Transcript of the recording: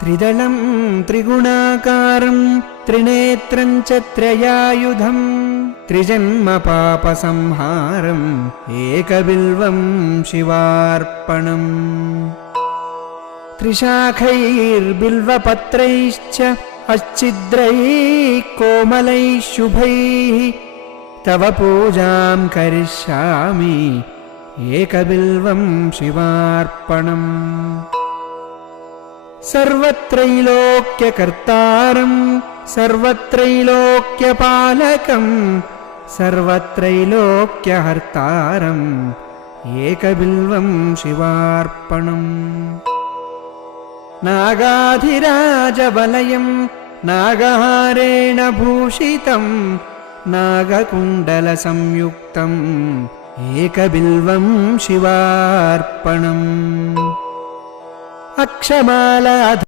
त्रिदलं त्रिगुणाकारं त्रिनेत्रं च त्रयायुधं त्रिजन्मपापसंहारम् एकबिल्वं शिवार्पणम् त्रिशाखैर्बिल्वपत्रैश्च अच्छिद्रैः कोमलैः शुभैः तव पूजां करिष्यामि एकबिल्वं शिवार्पणम् सर्वत्रैलोक्यकर्तारं सर्वत्रैलोक्यपालकं सर्वत्रैलोक्यहर्तारम् एकबिल्वं शिवार्पणम् नागाधिराजवलयं नागहारेण भूषितं नागकुण्डलसंयुक्तम् एकबिल्वं शिवार्पणम् अक्षमाला